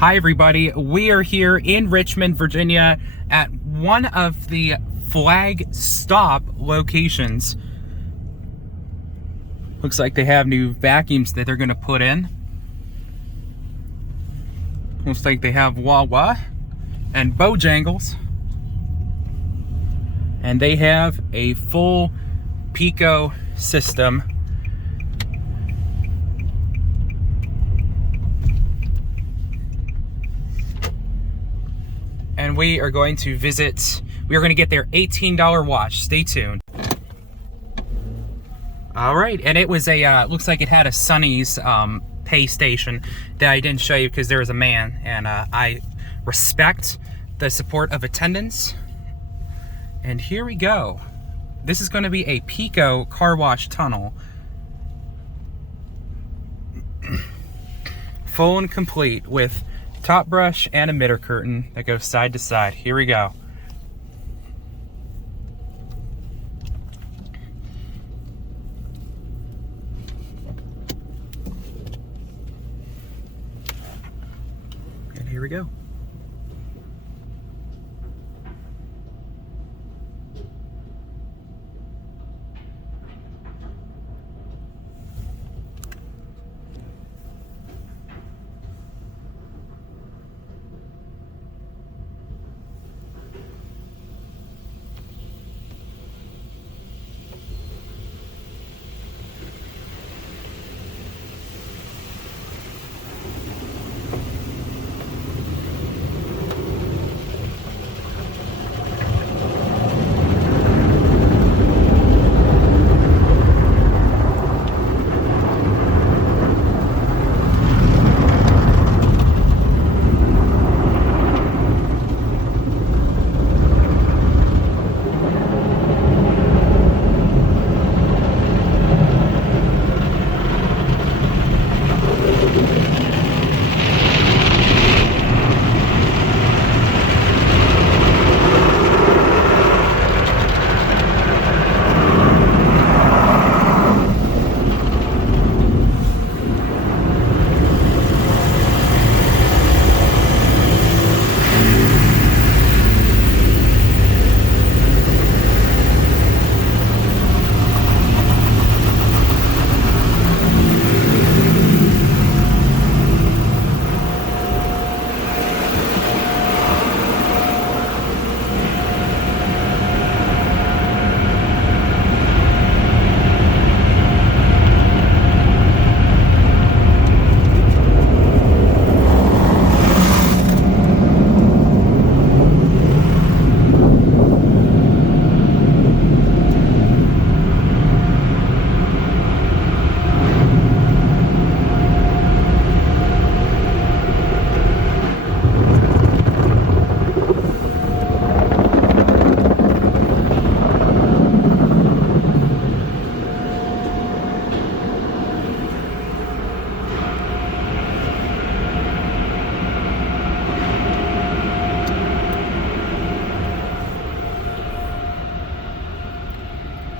Hi everybody, we are here in Richmond, Virginia at one of the Flagstop locations. Looks like they have new vacuums that they're going to put in. Looks like they have Wawa and Bojangles. And they have a full PECO system. And we are going to visit, we are going to get their $18 wash. Stay tuned. All right, and it was a, looks like it had a Sonny's pay station that I didn't show you because there was a man, and I respect the support of attendants. And here we go. This is going to be a PECO car wash tunnel. Full and complete with top brush and emitter curtain that goes side to side. Here we go. And here we go.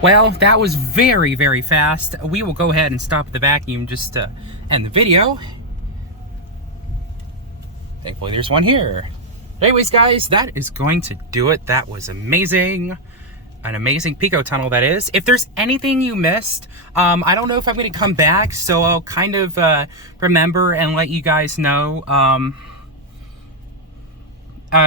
Well, that was very, very fast. We will go ahead and stop the vacuum just to end the video. Thankfully, there's one here. Anyways, guys, that is going to do it. That was amazing. An amazing PECO tunnel, that is. If there's anything you missed, I don't know if I'm going to come back, so I'll kind of remember and let you guys know.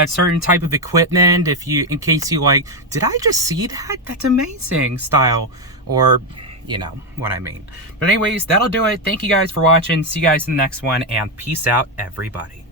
Certain type of equipment, in case you like, did I just see that? That's amazing style, or you know what I mean. But anyways, that'll do it. Thank you guys for watching. See you guys in the next one, and peace out, everybody.